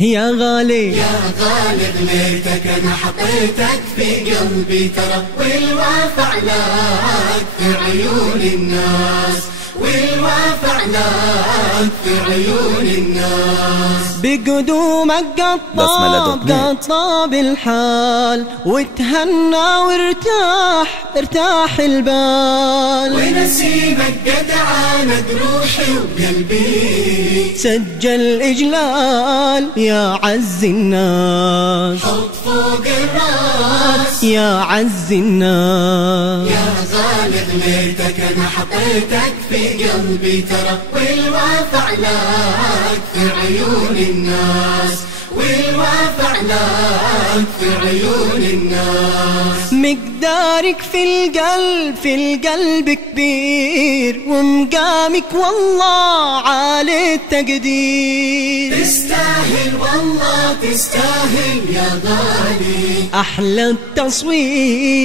يا غالي يا غالي غليتك انا حطيتك في قلبي ترى، والوافع لك في عيون الناس، والوافع لك في عيون الناس. بقدومك قطاب الحال، وتهنى وارتاح البال، ونسيمك قد عاند روحي وقلبي، سجل إجلال يا عز الناس، حط فوق الراس يا عز الناس. يا غالي غليتك انا حطيتك في قلبي ترى، والوافع لك في عيون الناس، والوافع لك في عيون الناس. مقدارك في القلب كبير، ومقامك والله عالي التقدير، تستاهل والله تستاهل يا غالي أحلى التصوير.